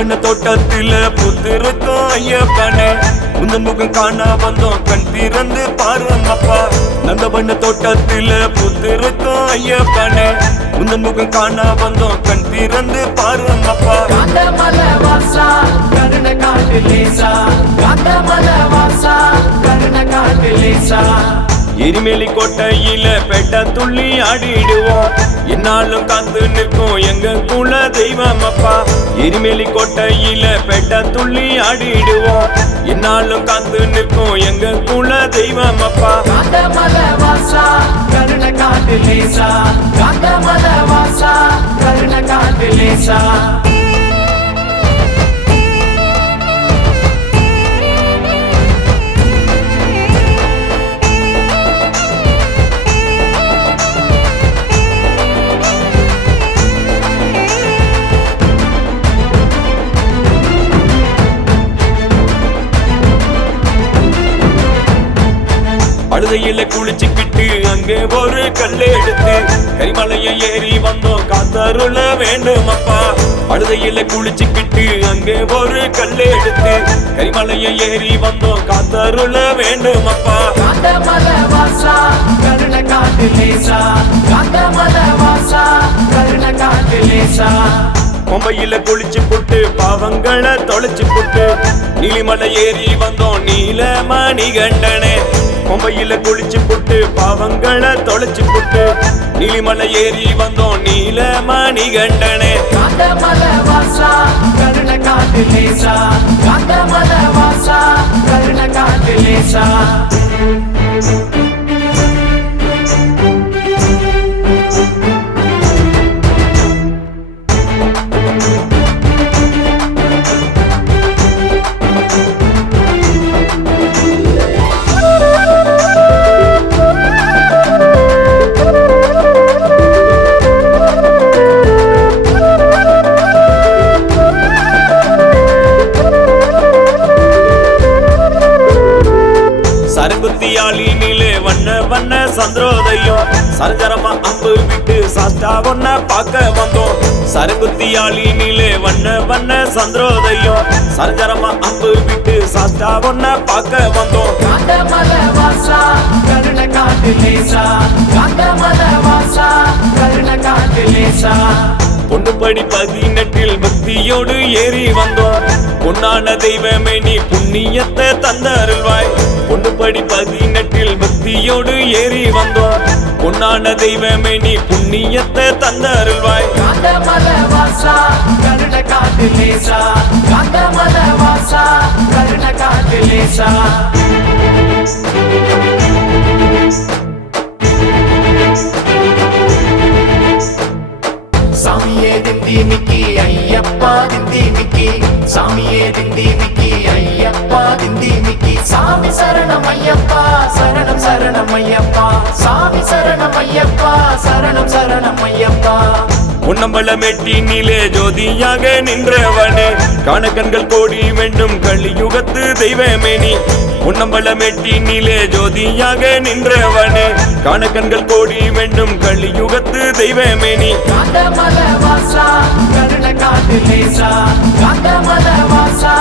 பண்ண தோட்டத்துல புத்திருக்கும் ஐயப்பனே. உந்தன் முகம் காண வந்தோம் கண் திறந்து பாருங்கப்பா நந்த பண்ண தோட்டத்துல புத்திருக்கும் ஐயப்பனே. உந்தன் முகம் காண வந்தோம் கண் திறந்து பாருங்கப்பா காந்தமல வாசா கருண காட்டு லேசா காந்தமல வாசா கருண காட்டு லேசா எரிமேலி கோட்டையில பெட்ட துள்ளி ஆடிடுவோம். என்னாலும் காத்து நிற்கும் எங்க குல தெய்வம் அப்பா. எரிமேலி கோட்டையில பெட்ட துள்ளி ஆடிடுவோம். என்னாலும் காத்து நிற்கும் எங்க குல தெய்வம் அப்பா. காந்தமல வாசா கருண காட்டு லேசா காந்தமல அழுதையில குளிச்சுக்கிட்டு அங்கே ஒரு கல் எடுத்து கரிமலையை ஏறி வந்தோம். காத்தருள வேண்டும் அப்பா அழுதையில குளிச்சுக்கிட்டு அங்கே ஒரு கல் எடுத்து கரிமலையை ஏறி வந்தோம். காத்தருள வேண்டும் அப்பா காந்தமல வாசா கருண காட்டு லேசா. காந்தமல வாசா கருண காட்டு லேசா. கொம்பையில குளிச்சு புட்டு பாவங்களை தொலைச்சு புட்டு. நீலிமலை ஏறி வந்தோம். நீலமணி கண்டனே மும்பையில குளிச்சு புட்டு பாவங்களை தொலைச்சு புட்டு. நீலிமலை ஏறி வந்தோம் நீலமணி கண்டனே. காந்தமல வாசா காட்டு லேசா. காந்தமல வண்ண வண்ண சந்திரோதயம். சரஜரமா அம்பு விட்டு சாஸ்டா ஒன்ன பார்க்க வந்தோம். சரங்குத்தியாலினிலே வண்ண வண்ண சந்திரோதயம். சரஜரமா அம்பு விட்டு சாஸ்டா ஒன்ன பார்க்க வந்தோம். காந்தமல வாசா கருண காட்டு லேசா. காந்தமல வாசா கருண காட்டு லேசா. பொண்ணுப்படி பதினெட்டில் பக்தியோடு ஏறி வந்தோம். பொன்னான தெய்வமே நீ புண்ணியத்தை தந்த அருள்வாய் பொண்ணுப்படி பதினெட்டில் பக்தியோடு ஏறி வந்தோம். பொன்னான தெய்வமே நீ புண்ணியத்தை தந்த அருள்வாய் காட்டு லேசா. காட்டு லேசா. சாமியே திந்தி மிக்கி ஐயப்பா திந்தி மிக்கி. சாமியே திந்தி மிக்கி ஐயப்பா திந்தி மிக்கி. சாமி சரணம் ஐயப்பா சரணம் சரணம் ஐயப்பா. சாமி சரணம் ஐயப்பா சரணம் சரணம் ஐயப்பா. உன்னம்பல மெட்டினிலே ஜோதியாக நின்றவனே. காண கண்கள் கோடி வேண்டும் கலியுகத்து தெய்வமே நீ. உன்னம்பல மெட்டினிலே ஜோதியாக நின்றவனே. காண கண்கள் கோடி வேண்டும் கலியுகத்து தெய்வமே நீ. காந்தமல வாசா கருண காட்டு லேசா காந்தமல வாசா